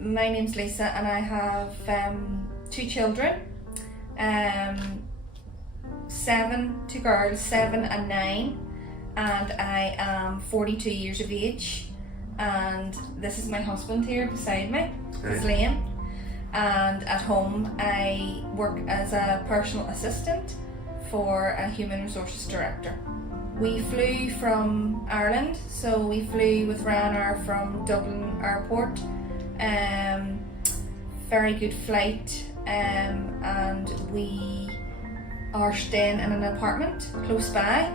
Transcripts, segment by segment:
My name's Lisa and I have 2 children, 2 girls, 7 and 9, and I am 42 years of age, and this is my husband here beside me, it's Liam, and at home I work as a personal assistant for a human resources director. We flew from Ireland, so we flew with Ryanair from Dublin Airport. Very good flight, and we are staying in an apartment close by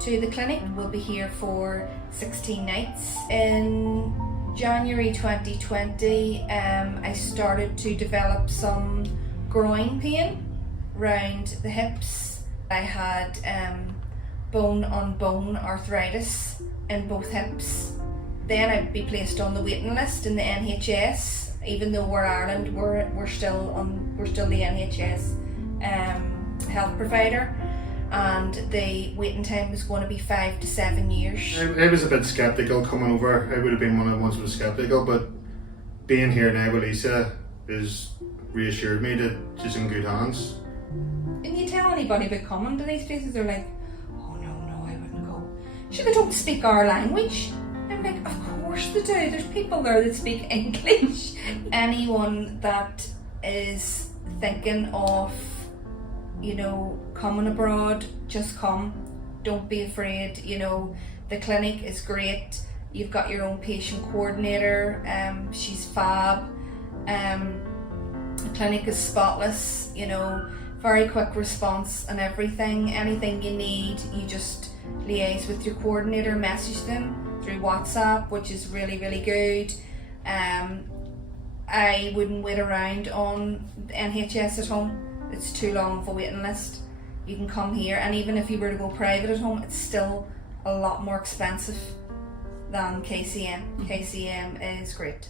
to the clinic. We'll be here for 16 nights. In January 2020, I started to develop some groin pain around the hips. I had bone-on-bone arthritis in both hips. Then I'd be placed on the waiting list in the NHS. Even though we're Ireland, we're still the NHS health provider, and the waiting time was going to be 5 to 7 years. I was a bit sceptical coming over. I would have been one of the ones who was sceptical, but being here now with Lisa has reassured me that she's in good hands. And you tell anybody about coming to these places, they're like, oh no, I wouldn't go. Sure, they don't speak our language. I'm like, of course they do. There's people there that speak English. Anyone that is thinking of, coming abroad, just come. Don't be afraid. The clinic is great. You've got your own patient coordinator. She's fab. The clinic is spotless. Very quick response and everything. Anything you need, you just liaise with your coordinator, message them through WhatsApp, which is really, really good. I wouldn't wait around on the NHS at home. It's too long of a waiting list. You can come here, and even if you were to go private at home, it's still a lot more expensive than KCM. KCM is great.